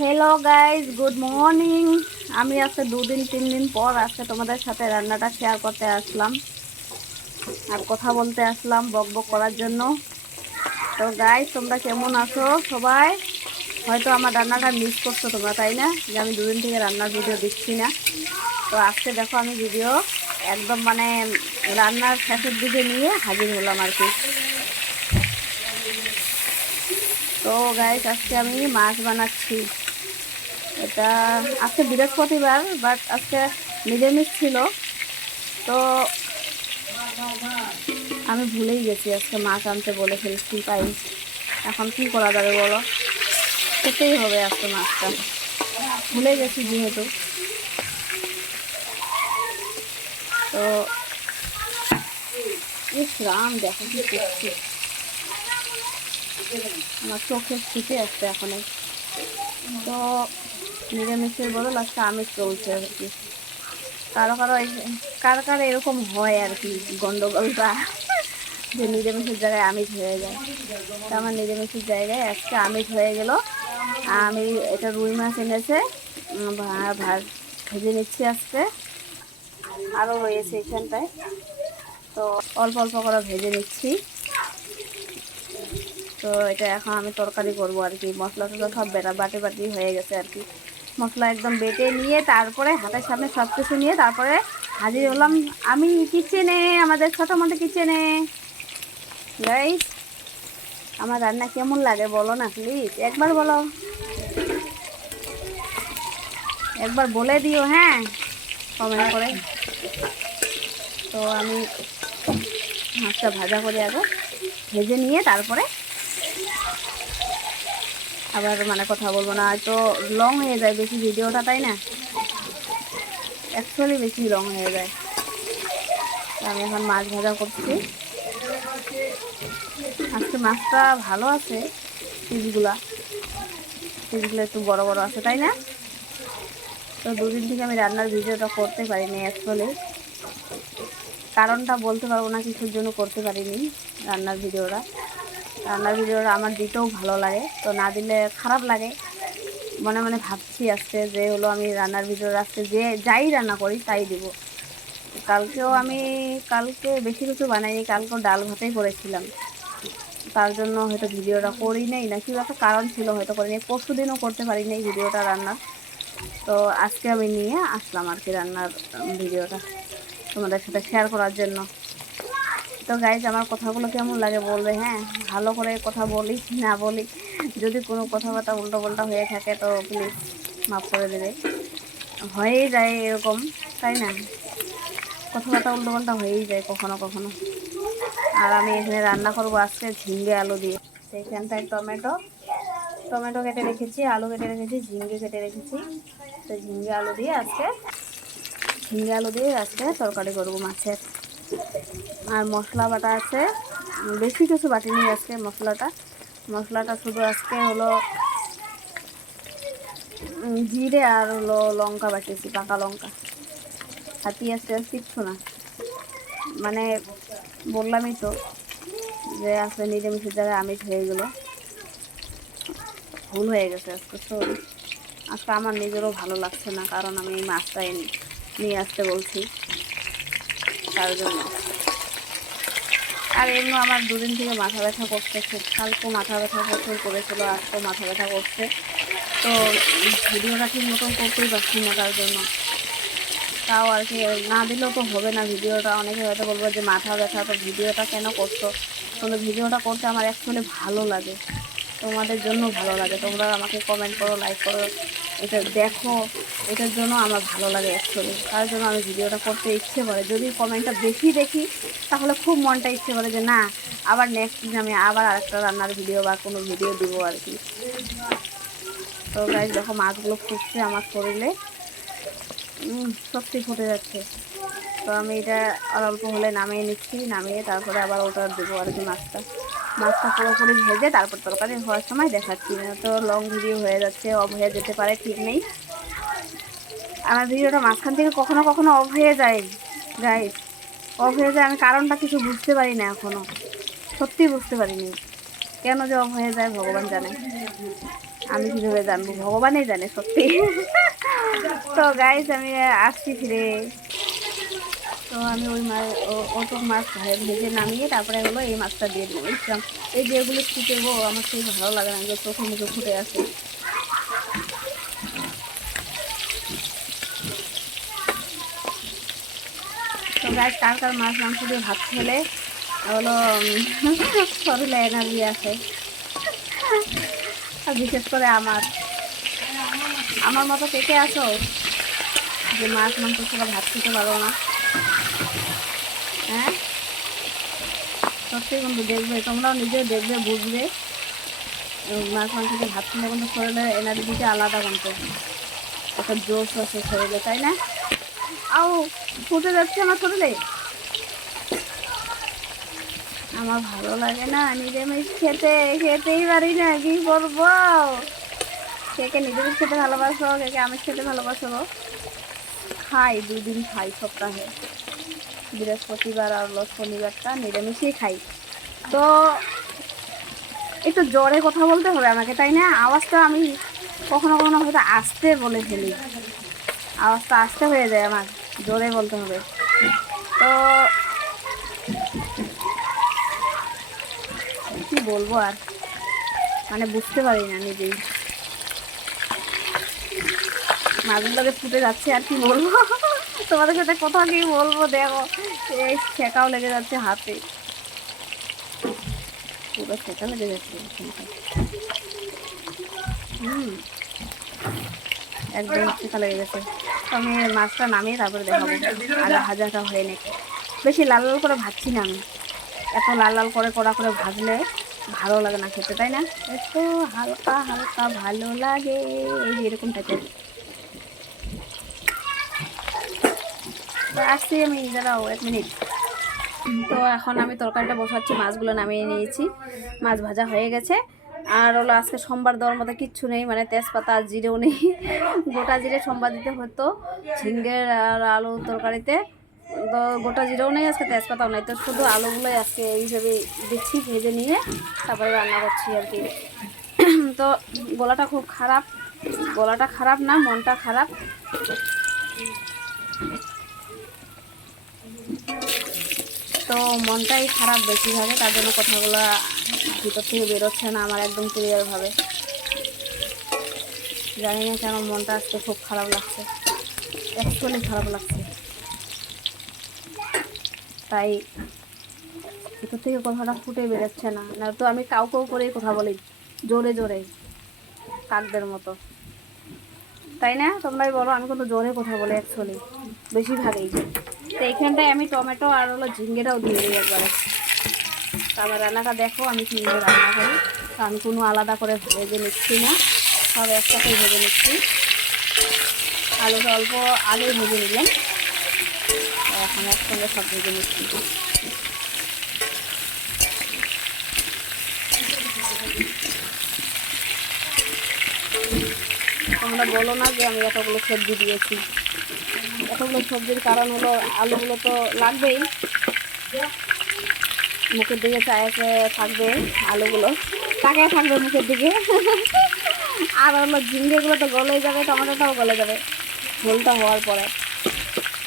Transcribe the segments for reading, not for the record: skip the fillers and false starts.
Hello guys, good morning. আমি আজকে 2-3 দিন পর আজকে তোমাদের সাথে রান্নাটা শেয়ার করতে আসলাম আর কথা বলতে আসলাম বক বক করার জন্য। তো গাইজ, তোমরা কেমন আছো সবাই? হয়তো আমার রান্নাটা মিস করছো তোমরা, তাই না? যে আমি 2 দিন থেকে রান্নার ভিডিও দিচ্ছি না। তো আজকে দেখো আমি ভিডিও একদম রান্নার শেষের দিকে নিয়ে হাজির হলাম আর কি। তো গাইজ, আজকে আমি মাছ বানাচ্ছি। এটা আজকে বৃহস্পতিবার, বাট আজকে নিরামিষ ছিল। তো আমি ভুলেই গেছি, আজকে মাছ আনতে বলে ফেলছি। তাই এখন কি করা যাবে বলো, খেতেই হবে আজকে মাছটা, ভুলে গেছি যেহেতু। তো ইস রাম, দেখো কি করছি, আমার চোখে ফুটে আসছে এখন। তো নিরামিষের বদল আজকে আমিষ চলছে আর কি। কারো কারো কারো কারো এরকম হয় আর কি, গন্ডগোলটা, যে নিরামিষের জায়গায় আমিষ হয়ে যায়। তো আমার নিরামিষের জায়গায় আজকে আমিষ হয়ে গেল। আমি এটা রুই মাছ এনেছে, ভেজে নিচ্ছি আজকে। আরও রয়েছে এখানটায়, তো অল্প অল্প করে ভেজে নিচ্ছি। তো এটা এখন আমি তরকারি করব আর কি। মশলা টসলা সব বাটি বাটি হয়ে গেছে আর কি। মশলা একদম বেটে নিয়ে তারপরে হাতের সামনে সব কিছু নিয়ে তারপরে হাজির হলাম আমি কিচেনে, আমাদের ছোটো মোটো কিচেনে। গাইস, আমার রান্না কেমন লাগে বলো না প্লিজ, একবার বলো, একবার বলে দিও, হ্যাঁ, কমেন্ট করে। তো আমি মাছটা ভাজা করে আগে ভেজে নিয়ে তারপরে আবার কথা বলবো না, তো লং হয়ে যায় বেশি ভিডিওটা, তাই না? অ্যাকচুয়ালি বেশি লং হয়ে যায়। তো আমি এখন মাছ ভাজা করছি। আজকে মাছটা ভালো আছে, পিসগুলো একটু বড় বড় আছে, তাই না? তো 2 দিন থেকে আমি রান্নার ভিডিওটা করতে পারিনি অ্যাকচুয়ালি। কারণটা বলতে পারবো না কিছুর জন্য করতে পারিনি রান্নার ভিডিওটা। আমার দিতেও ভালো লাগে, তো না দিলে খারাপ লাগে। মনে মনে ভাবছি আজকে যে হলো আমি রান্নার ভিডিও আজকে যে যাই রান্না করি তাই দিব। কালকে বেশি কিছু বানাইনি, কালকেও ডাল ভাতেই করেছিলাম। তার জন্য হয়তো ভিডিওটা করি নাই, না কি একটা কারণ ছিল হয়তো করিনি। পরশু দিনও করতে পারিনি ভিডিওটা রান্নার। তো আজকে আমি নিয়ে আসলাম আর কি রান্নার ভিডিওটা তোমাদের সাথে শেয়ার করার জন্য। তো গাইজ, আমার কথাগুলো কেমন লাগে বলবে, হ্যাঁ? ভালো করে কথা বলি না বলি, যদি কোনো কথাবার্তা উল্টো পাল্টা হয়ে থাকে তো প্লিজ মাফ করে দেবে। হয়েই যায় এরকম, তাই না? কথাবার্তা উল্টো পাল্টা হয়েই যায় কখনো কখনো। আর আমি এখানে রান্না করবো আজকে ঝিঙ্গে আলু দিয়ে। সেইখানটায় টমেটো কেটে রেখেছি, আলু কেটে রেখেছি, ঝিঙ্গে কেটে রেখেছি। তো ঝিঙ্গে আলু দিয়ে আজকে তরকারি করবো মাছের। আর মশলা বাটা আছে, বেশি কিছু বাটিনি আজকে। মশলাটা শুধু আজকে হলো জিরে আর হলো লঙ্কা বাটিয়েছি, পাকা লঙ্কা। আর পেঁয়াজ কিচ্ছু না। বললামই তো যে আজকে নিরামিষের জায়গায় আমিষ হয়ে গেলো, ভুল হয়ে গেছে আজকে। সরি, আজকে আমার নিজেরও ভালো লাগছে না, কারণ আমি এই মাছটা নিয়ে আসতে বলছি তার জন্য। আর এমনি আমার 2 দিন থেকে মাথা ব্যথা করছে খুব। কালকে মাথা ব্যথা প্রচুর করেছিল, আজকেও মাথা ব্যথা করছে। তো ভিডিওটা ঠিক মতন করতেই পারছি না তার জন্য। তাও আর কি, না দিলেও তো হবে না ভিডিওটা। অনেকে হয়তো বলবো যে মাথা ব্যথা, তো ভিডিওটা কেন করছো? কিন্তু ভিডিওটা করতে আমার অ্যাকচুয়ালি ভালো লাগে, তোমাদের জন্য ভালো লাগে। তোমরা আমাকে কমেন্ট করো, লাইক করো, এটা দেখো, এটার জন্য আমার ভালো লাগে অ্যাকচুয়ালি। তার জন্য আমি ভিডিওটা করতে ইচ্ছে করে। যদি কমেন্টটা বেশি দেখি তাহলে খুব মনটা ইচ্ছে করে যে না, আবার নেক্সট দিন আমি আবার আরেকটা রান্নার ভিডিও বা কোনো ভিডিও দিব আর কি। তো গাইস, দেখো মাছগুলো ফুটছে আমার শরীরে, সত্যি ফুটে যাচ্ছে। তো আমি এটা আর অল্প হলে নামিয়ে নিচ্ছি, নামিয়ে তারপরে আবার ওটা দেবো আর কি। মাছটা পুরোপুরি ভেজে তারপর তরকারি হওয়ার সময় দেখাচ্ছি, না তো লং ভিডিও হয়ে যাচ্ছে, অফ হয়ে যেতে পারে, ঠিক নেই। আমার ভিডিওটা মাঝখান থেকে কখনো কখনো অফ হয়ে যায় গাইস, অফ হয়ে যায়। আমি কারণটা কিছু বুঝতে পারি না এখনও, সত্যি বুঝতে পারিনি কেন যে অফ হয়ে যায়, ভগবান জানে। আমি কীভাবে জানবো, ভগবানই জানে সত্যি। তো গাইস আমি আসছি ফিরে। তো আমি ওই ওটুক মাছ ভেজে নামিয়ে তারপরে হলো এই মাছটা দিয়ে দেবো। ইসলাম এই যেগুলো ফুটে গো আমার সেই ভালো লাগে না, যে চোখে মুখে ফুটে আসে। তো গাইস কার কার মাছ মাংস দিয়ে ভাত খেলে হলো শরীরে এনার্জি আসে, আর বিশেষ করে আমার মতো কে কে আছো যে মাছ মাংস ছাড়া ভাত খেতে পারো না? হ্যাঁ সত্যি কিন্তু দেখবে, তোমরাও নিজেও দেখবে, বুঝবে মাছ মাংস দিয়ে ভাত খেলে কিন্তু শরীরে এনার্জিটা আলাদা, কিন্তু একটা জোশ আছে শরীরে, তাই না? আও ফুটে যাচ্ছে আমার শরীরে। আমার ভালো লাগে না নিরামিষ খেতেই পারি না, কি করবো? কে কে নিরামিষ খেতে ভালোবাসো, কে কে আমিষ খেতে ভালোবাসো? খাই 2 দিন খাই সপ্তাহে, বৃহস্পতিবার আর শনিবারটা নিরামিষই খাই। তো একটু জোরে কথা বলতে হবে আমাকে, তাই না? আওয়াজটা আমি কখনো কখনো হয়তো আস্তে বলে ফেলি, আওয়াজটা আস্তে হয়ে যায়, আমার জোরে বলতে হবে। তো কি বলবো আর, মানে বুঝতে পারি না নিজেই, মাছগুলোকে ফুটে যাচ্ছে আর কি বলবো। তোমাদের সাথে কোথাও কি বলবো, দেখো এই ছেঁকাও লেগে যাচ্ছে হাতে, পুরো ছেঁকা লেগে যাচ্ছে। একদম ছেঁকা লেগে গেছে। তো আমি মাছটা নামিয়ে তারপরে দেখাবো, আর ভাজাটা হয়ে নেই। বেশি লাল লাল করে ভাজছি না আমি, এত লাল লাল করে কড়া করে ভাজলে ভালো লাগে না খেতে, তাই না? একটু হালকা হালকা ভালো লাগে, এই যে এরকম টাইপের। আসছি আমি, দাঁড়াও 1 মিনিট। তো এখন আমি তরকারিটা বসাচ্ছি, মাছগুলো নামিয়ে নিয়েছি, মাছ ভাজা হয়ে গেছে। আর হলো আজকে সোমবার দেওয়ার মতো কিচ্ছু নেই, মানে তেজপাতা আর জিরেও নেই। গোটা জিরে সোমবার দিতে হতো ঝিঙ্গের আর আলু তরকারিতে, তো গোটা জিরেও নেই আজকে, তেজপাতাও নেই, তো শুধু আলুগুলোই আজকে এই হিসেবে দিচ্ছি, ভেজে নিয়ে তারপরে রান্না করছি আর কি। তো গলাটা খুব খারাপ, গলাটা খারাপ না, মনটা খারাপ। তো মনটাই খারাপ বেশিরভাগে, তার জন্য কথাগুলো ভিতর থেকে বেরোচ্ছে না আমার একদম ক্লিয়ারভাবে। জানি না কেন মনটা আজকে খুব খারাপ লাগছে, অ্যাকচুয়ালি খারাপ লাগছে, তাই ভিতর থেকে কথাটা ফুটে বেরোচ্ছে না। না তো আমি কাউকেও করেই কথা বলি জোরে জোরে, কাকদের মতো, তাই না? তোমরাই বলো, আমি কিন্তু জোরে কথা বলি অ্যাকচুয়ালি বেশিরভাগই। তো এইখানটায় আমি টমেটো আর হলো ঝিঙ্গেটাও দিয়ে দিই একবারে। তো আমার রান্নাটা দেখো আমি কীভাবে রান্না করি, তো আমি কোনো আলাদা করে ভেজে নিচ্ছি না, সব একসাথেই ভেজে নিচ্ছি। আলুটা অল্প আগেই ভেজে নিলাম, এখন একসঙ্গে সব ভেজে নিচ্ছি। তোমরা বলো না যে আমি এতগুলো সবজি দিয়েছি, এতগুলো সবজির কারণ হলো আলুগুলো তো লাগবেই, মুখের দিকে চায়াতে থাকবে, আলুগুলো তাকায় থাকবে মুখের দিকে। আর হলো ঝিঙ্গেগুলো তো গলে যাবে, টমেটোটাও গলে যাবে ঝোলটা হওয়ার পরে।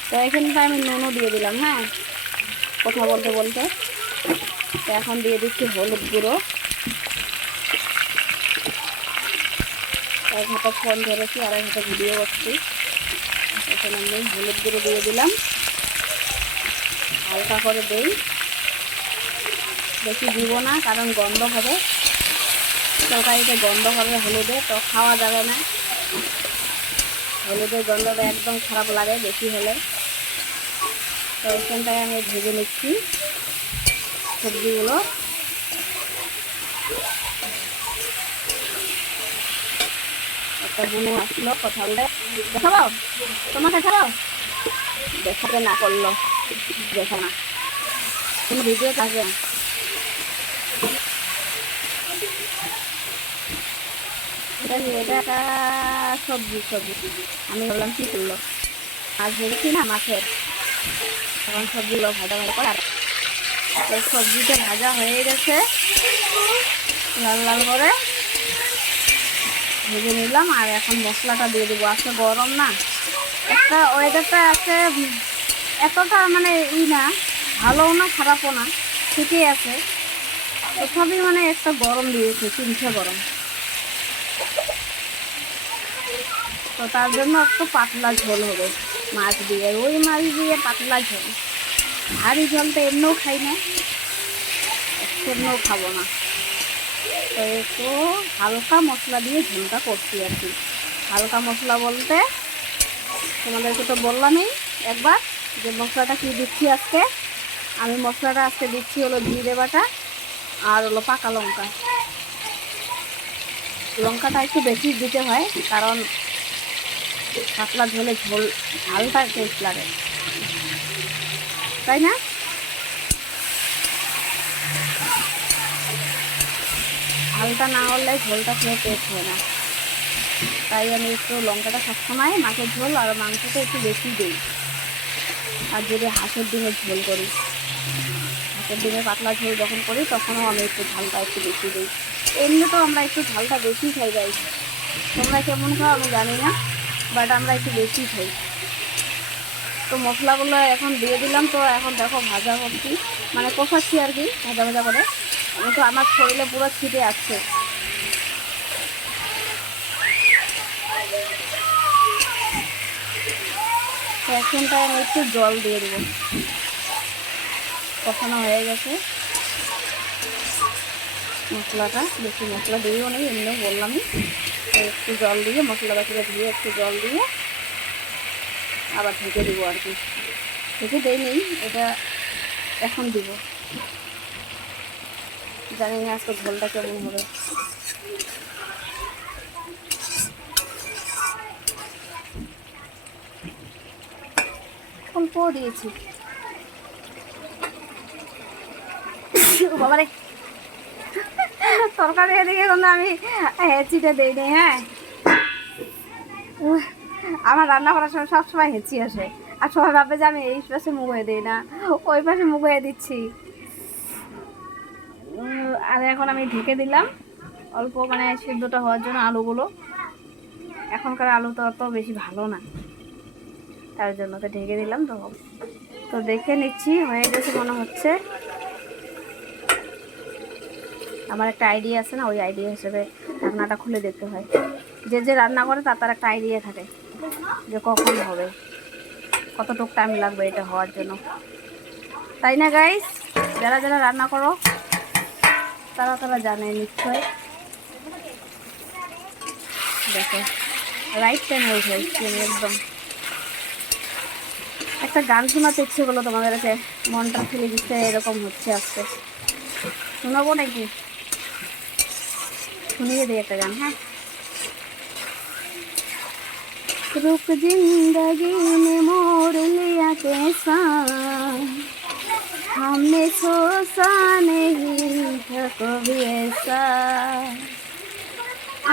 তো এখানটা আমি নুনও দিয়ে দিলাম, হ্যাঁ কথা বলতে বলতে। তো এখন দিয়ে দিচ্ছি হলুদ গুঁড়ো, 1 হাতে ফোন ধরেছি আর 1 হাতে ভিডিও করছি। এখন আমি হলুদ গুঁড়ো দিয়ে দিলাম, হালকা করে দেই, বেশি দিব না কারণ গন্ধ হবে, তরকারিতে গন্ধ হবে হলুদে, তো খাওয়া যাবে না, হলুদের গন্ধটা একদম খারাপ লাগে বেশি হলে। তো এখানটায় আমি ভেজে নিচ্ছি সবজিগুলো। একটা বুনো আসলো কথা বলে, দেখাবো তোমাকে, খাবো দেখাতে না করলো, দেখো না তুমি ভিডিও থাকবে না। এটা একটা সবজি আমি ভাবলাম কি করলো, মাছ ভেজেছি না মাছের, এখন সবজিগুলো ভাজা ভাজা করে। তো সবজিটা ভাজা হয়ে গেছে লাল লাল করে, ভেজে নিলাম। আর এখন মশলাটা দিয়ে দেবো। আজকে গরম না, একটা ওয়েদারটা আছে এতটা মানে না, ভালোও না খারাপও না, ঠিকই আছে। তথাপি মানে একটা গরম দিয়েছে, চিনছে গরম। তো তার জন্য একটু পাতলা ঝোল হবে মাছ দিয়ে, ওই মাছ দিয়ে পাতলা ঝোল। ভারী ঝোল তো এমনিও খাই না, এমনিও খাবো না। তো একটু হালকা মশলা দিয়ে ঝোলটা করছি আর কি। হালকা মশলা বলতে তোমাদেরকে তো বললামই একবার যে মশলাটা কি দিচ্ছি আজকে। আমি মশলাটা আজকে দিচ্ছি হলো জিরে বাটা আর হলো পাকা লঙ্কা। লঙ্কাটা একটু বেশি দিতে হয়, কারণ পাতলা ঝোলে ঝালটা টেস্ট লাগে, তাই না? ঝালটা না হলে ঝোলটা খেয়ে টেস্ট হয় না। তাই আমি একটু লঙ্কাটা সবসময় মাছের ঝোল আর মাংসটা একটু বেশি দিই। আর যদি হাঁসের ডিমের ঝোল করি, হাঁসের ডিমের পাতলা ঝোল যখন করি তখনও আমি একটু ঝালটা একটু বেশি দিই। এমনি তো আমরা একটু ঝালটা বেশি খাই গাই, তোমরা কেমন খাও আমি জানি না, বাট আমরা একটু বেশি খাই। তো মশলাগুলো এখন দিয়ে দিলাম। তো এখন দেখো ভাজা করছি, মানে কষাচ্ছি আর কি, ভাজা ভাজা করে। তো আমার শরীরে পুরো ছিটে আসছে। তো এখনটায় আমি একটু জল দিয়ে দেবো। কষানো হয়ে গেছে মশলাটা, বেশি মশলা দিয়েও নেই, এমনিও বললামই। তো একটু জল দিয়ে মশলা বাটিটা ধুয়ে একটু জল দিয়ে আবার ঢেকে দেবো আর কি। ঢেকে দেই নেই, এটা এখন দিব। জানি না আজকে ঝোলটা কেমন হবে। অল্প দিয়েছি বাবারে, তরকারি এদিকে কিন্তু আমি হেঁচিটা দিই নি। হ্যাঁ, আমার রান্না করার সময় সবসময় হেঁচি আসে, আর সবাই ভাবে যে আমি এই পাশে মুখ হয়ে দিই না, ওই পাশে মুখ হয়ে দিচ্ছি। আর এখন আমি ঢেকে দিলাম অল্প, মানে সিদ্ধটা হওয়ার জন্য আলুগুলো। এখনকার আলু তো অত বেশি ভালো না, তার জন্য তো ঢেকে দিলাম। তো দেখে নিচ্ছি হয়ে গেছে মনে হচ্ছে। আমার একটা আইডিয়া আছে না, ওই আইডিয়া হিসেবে ঢাকনাটা খুলে দেখতে হয়। যে যে রান্না করে তার একটা আইডিয়া থাকে যে কখন হবে, কতটুকু টাইম লাগবে এটা হওয়ার জন্য, তাই না গাইস? যারা যারা রান্না করো তারা জানে নিশ্চয়। দেখো রাইট টাইমে উঠে একদম। একটা গান শোনাতে ইচ্ছে করলো তোমাদেরকে, মনটা ফেলে দিচ্ছে, এরকম হচ্ছে আজকে। শোনাবো নাকি? শুনিয়ে দিই একটা গান। হ্যাঁ, रुक जिंदगी में मोड़ लिया कैसा, हमने सोचा नहीं था कभी ऐसा,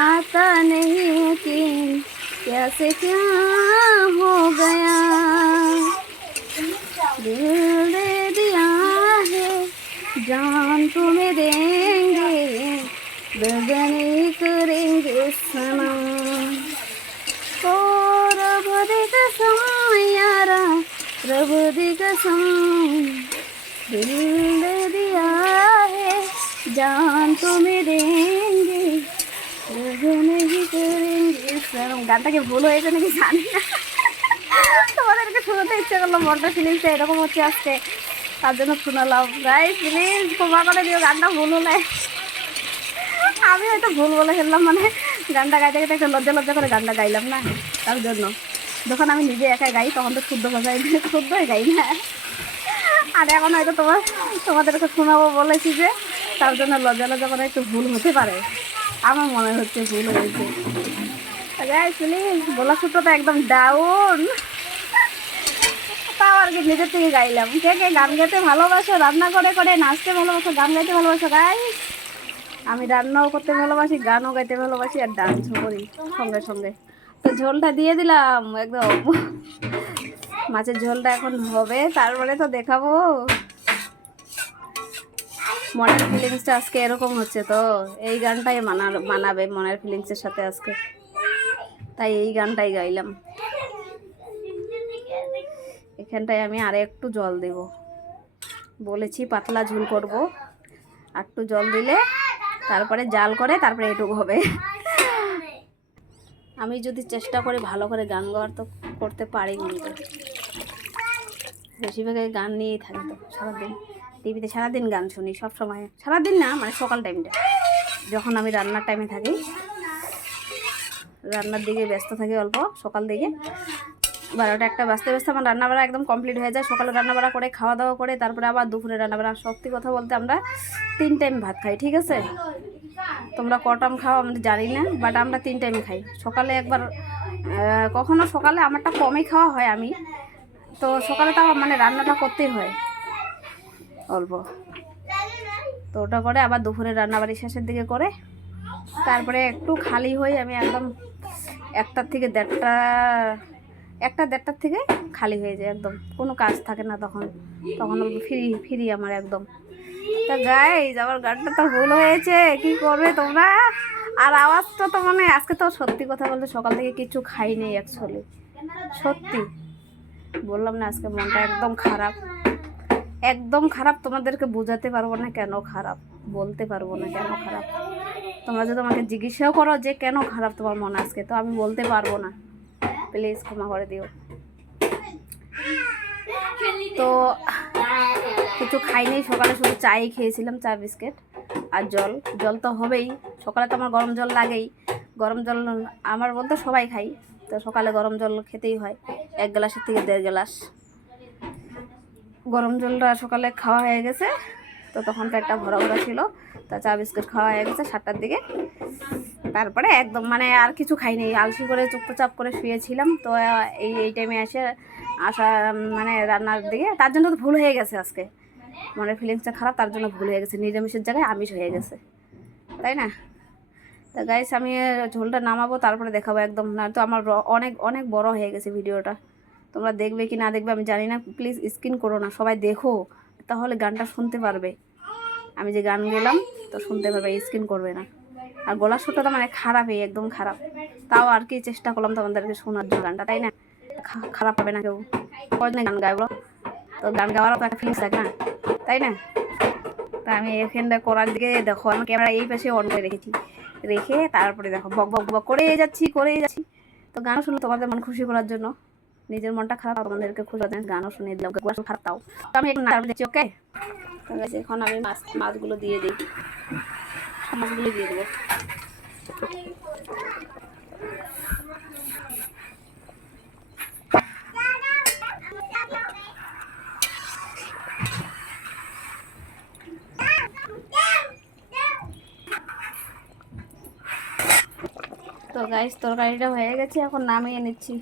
आता नहीं यकीन कैसे क्या हो गया, दिल दे दिया है जान तुम्हें देंगे, बदने करेंगे सनम, रब दी कसम यारा, रब दी कसम, दिल दे दिया है जान तुम्हें देंगे, नहीं करेंगे सनम। গানটা কি ভুল হয়েছে নাকি জানি না, তোমাদেরকে শোনাতে ইচ্ছে করলো, মনটা ফিলিংসটা এরকম হচ্ছে আজকে, তার জন্য শোনালাম। গাইস প্লিজ ক্ষমা করে দিও, গানটা ভুল হলে। আমি হয়তো ভুল বলে ফেললাম, মানে গানটা গাইতে গাইতে একটা লজ্জা লজ্জা করে গানটা গাইলাম না, তার জন্য। যখন আমি নিজে একাই গাই তখন তো শুদ্ধ ভাষায় শুদ্ধই গাই না, আর এখন হয়তো তোমাদেরকে শোনাবো বলেছি যে, তার জন্য লজ্জা লজ্জা করে একটু ভুল হতে পারে, আমার মনে হচ্ছে ভুল হয়েছে। গাইস প্লিজ, বলা সূত্রটা একদম ডাউন, তাও আর কি নিজের থেকে গাইলাম। কে কে গান গাইতে ভালোবাসো, রান্না করে করে নাচতে ভালোবাসো, গান গাইতে ভালোবাসো গাইস? আমি রান্নাও করতে ভালোবাসি, গানও গাইতে ভালোবাসি, আর ডান্সও করি সঙ্গে সঙ্গে। তো ঝোলটা দিয়ে দিলাম একদম, মাছের ঝোলটা এখন হবে, তারপরে তো দেখাবো। মনের ফিলিংসটা আজকে এরকম হচ্ছে, তো এই গানটাই মানাবে মনের ফিলিংসের সাথে আজকে, তাই এই গানটাই গাইলাম। এখানটায় আমি আরে একটু জল দেব, বলেছি পাতলা ঝোল করব, আর একটু জল দিলে তারপরে জাল করে তারপরে এটুকু হবে। আমি যদি চেষ্টা করি ভালো করে গান গাওয়ার তো করতে পারি, কিন্তু বেশিরভাগ গান নিয়েই থাকি তো সারাদিন, টিভিতে সারাদিন গান শুনি সব সময়, সারাদিন না মানে সকাল টাইমটা যখন আমি রান্নার টাইমে থাকি, রান্নার দিকে ব্যস্ত থাকি অল্প, সকাল দিকে 12টা 1টা বাজতে বাজতে আমার রান্নাবাড়া একদম কমপ্লিট হয়ে যায়। সকালে রান্নাবাড়া করে খাওয়া দাওয়া করে তারপরে আবার দুপুরে রান্নাবাড়া। সত্যি কথা বলতে আমরা 3 টাইম ভাত খাই, ঠিক আছে? তোমরা কটাম খাও আমরা জানি না, বাট আমরা 3 টাইম খাই। সকালে একবার, কখনো সকালে আমারটা কমই খাওয়া হয়, আমি তো সকালে তাও মানে রান্নাটা করতেই হয় অল্প, তো ওটা করে আবার দুপুরে রান্নাবাড়ি শেষের দিকে করে তারপরে একটু খালি হই আমি, একদম 1টা থেকে 1:30 থেকে খালি হয়ে যায়, একদম কোনো কাজ থাকে না তখন, তখন ফ্রি আমার একদম। তা গাইস আমার গানটা তো ভুল হয়েছে, কি করবে তোমরা? আর আওয়াজটা তো মানে আজকে তো সত্যি কথা বলতে সকাল থেকে কিছু খাইনি অ্যাকচুয়ালি, সত্যি বললাম না আজকে মনটা একদম খারাপ, একদম খারাপ। তোমাদেরকে বোঝাতে পারবো না কেন খারাপ, বলতে পারবো না কেন খারাপ। তোমরা যদি আমাকে জিজ্ঞাসাও করো যে কেন খারাপ তোমার মন আজকে, তো আমি বলতে পারবো না, প্লিজ ক্ষমা করে দিও। তো কিছু খাইনি সকালে, শুধু চাই খেয়েছিলাম, চা বিস্কিট আর জল। জল তো হবেই, সকালে তো আমার গরম জল লাগেই। গরম জল আমার বলতে সবাই খাই, তো সকালে গরম জল খেতেই হয়, 1 গ্লাসের থেকে 1.5 গ্লাস গরম জলটা সকালে খাওয়া হয়ে গেছে। তো তখন তো একটা ভরা ভরা ছিল, তা চা বিস্কুট খাওয়া হয়ে গেছে 7টার দিকে। তারপরে একদম মানে আর কিছু খাইনি, আলসি করে চুপচাপ করে শুয়েছিলাম। তো এই টাইমে আসা মানে রান্নার দিকে, তার জন্য তো ভুল হয়ে গেছে আজকে, মনের ফিলিংসটা খারাপ, তার জন্য ভুল হয়ে গেছে, নিরামিষের জায়গায় আমিষ হয়ে গেছে, তাই না? তা গাইস আমি ঝোলটা নামাবো তারপরে দেখাবো, একদম না তো আমার অনেক অনেক বড় হয়ে গেছে ভিডিওটা। তোমরা দেখবে কি না দেখবে আমি জানি না, প্লিজ স্কিন করো না, সবাই দেখো, তাহলে গানটা শুনতে পারবে। আমি যে গান গেলাম তো শুনতে পারবে, স্কিন করবে না। আর গলার সুরটা তো মানে খারাপই, একদম খারাপ, তাও আর কি চেষ্টা করলাম তোমাদেরকে শোনার জন্য গানটা, তাই না? খারাপ হবে না কেউ, কয়দিন গান গাইবো, তো গান গাওয়ারও তো একটা ফিলিংস থাকে না, তাই না? তা আমি এখানটা করার দিকে দেখো, আমি ক্যামেরা এই পাশে অন করে রেখেছি, রেখে তারপরে দেখো বক বক বক করেই যাচ্ছি। তো গানও শুনলো তোমাদের মন খুশি করার জন্য, নিজের মনটা খারাপ তোমাদেরকে খুশি করার জন্য গানও শুনিয়ে দিলাম, খারাপ তাও। তো আমি একটু নাড়া দিচ্ছি, ওকে? এখন আমি মাছগুলো দিয়ে দিই, মাছগুলো দিয়ে দেবো। তো গাইস তরকারিটা হয়ে গেছে, এখন নামিয়ে নিচ্ছি।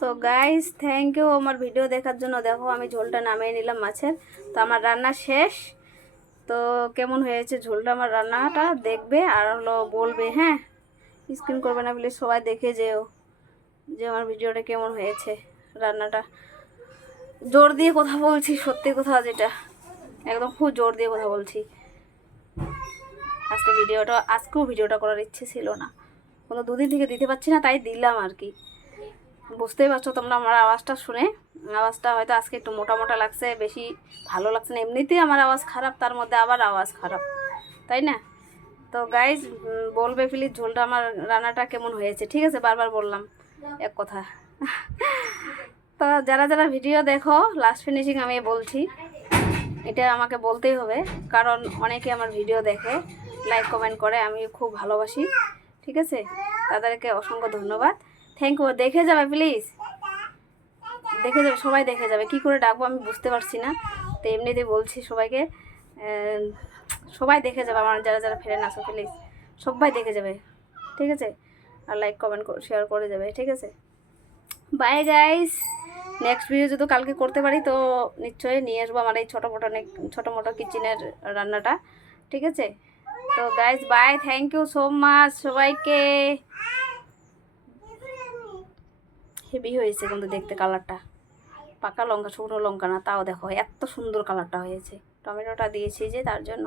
তো গাইস থ্যাংক ইউ আমার ভিডিও দেখার জন্য। দেখো আমি ঝোলটা নামিয়ে নিলাম মাছের। তো আমার রান্না শেষ। তো কেমন হয়েছে ঝোলটা, আমার রান্নাটা দেখবে আর হলো বলবে, হ্যাঁ? স্ক্রিন করবে না প্লিজ, সবাই দেখে যেও যে আমার ভিডিওটা কেমন হয়েছে। রান্নাটা জোর দিয়ে কথা বলছি, সত্যি কথা যেটা, একদম খুব জোর দিয়ে কথা বলছি। আজকেও ভিডিওটা করার ইচ্ছে ছিল না, কোনো 2 দিন থেকে দিতে পারছি না, তাই দিলাম আর কি। বুঝতেই পারছো তোমরা আমার আওয়াজটা শুনে, আওয়াজটা হয়তো আজকে একটু মোটা মোটা লাগছে, বেশি ভালো লাগছে না। এমনিতেই আমার আওয়াজ খারাপ, তার মধ্যে আবার আওয়াজ খারাপ, তাই না? তো গাইজ বলবে প্লিজ ঝোলটা আমার রান্নাটা কেমন হয়েছে, ঠিক আছে? বারবার বললাম এক কথা। তো যারা যারা ভিডিও দেখো লাস্ট ফিনিশিং আমি বলছি, এটা আমাকে বলতেই হবে, কারণ অনেকে আমার ভিডিও দেখে, লাইক কমেন্ট করে, আমি খুব ভালোবাসি, ঠিক আছে? তাদেরকে অসংখ্য ধন্যবাদ, থ্যাংক ইউ। দেখে যাবে প্লিজ, দেখে যাবে, সবাই দেখে যাবে। কি করে ডাকবো আমি বুঝতে পারছি না, তো এমনিতেই বলছি সবাইকে, সবাই দেখে যাবে, আমার যারা যারা ফ্রেন্ড আছে প্লিজ সবাই দেখে যাবে, ঠিক আছে? আর লাইক কমেন্ট শেয়ার করে যাবে, ঠিক আছে? বাই গাইস, নেক্সট ভিডিও যদি কালকে করতে পারি তো নিশ্চয়ই নিয়ে আসবো আমার এই ছোটো মোটো কিচেনের রান্নাটা, ঠিক আছে? তো guys bye, thank you so much সবাইকে। হেভি হয়েছে কিন্তু দেখতে কালারটা, পাকা লঙ্কা শুকনো লঙ্কা না, তাও দেখো এত সুন্দর কালারটা হয়েছে। টমেটোটা দিয়েছি যে তার জন্য,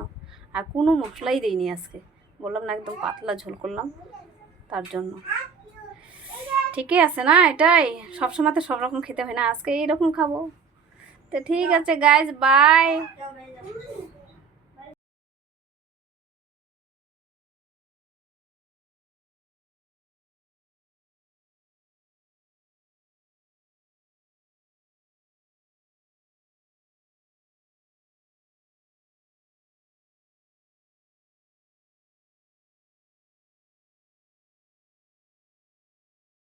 আর কোনো মশলাই দিইনি আজকে, বললাম না একদম পাতলা ঝোল করলাম তার জন্য। ঠিকই আছে না, এটাই সবসময় তো সব রকম খেতে হয় না, আজকে এইরকম খাবো। তো ঠিক আছে গাইজ, বাই।